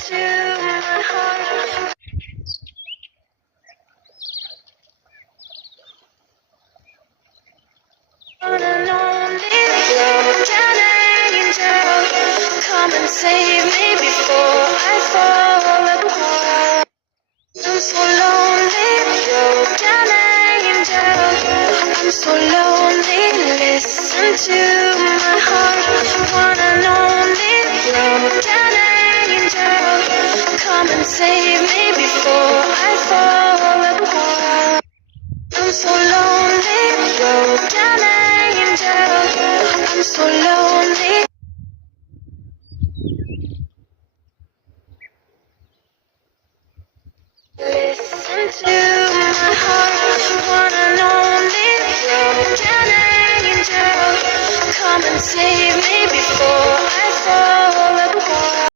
to my heart. On and only broken angel, come and save me before I fall apart. I'm so lonely, broken angel. I'm so lonely, listen to my heart. One and only broken angel, come and save me before I fall apart. I'm so lonely, broken angel. I'm so lonely.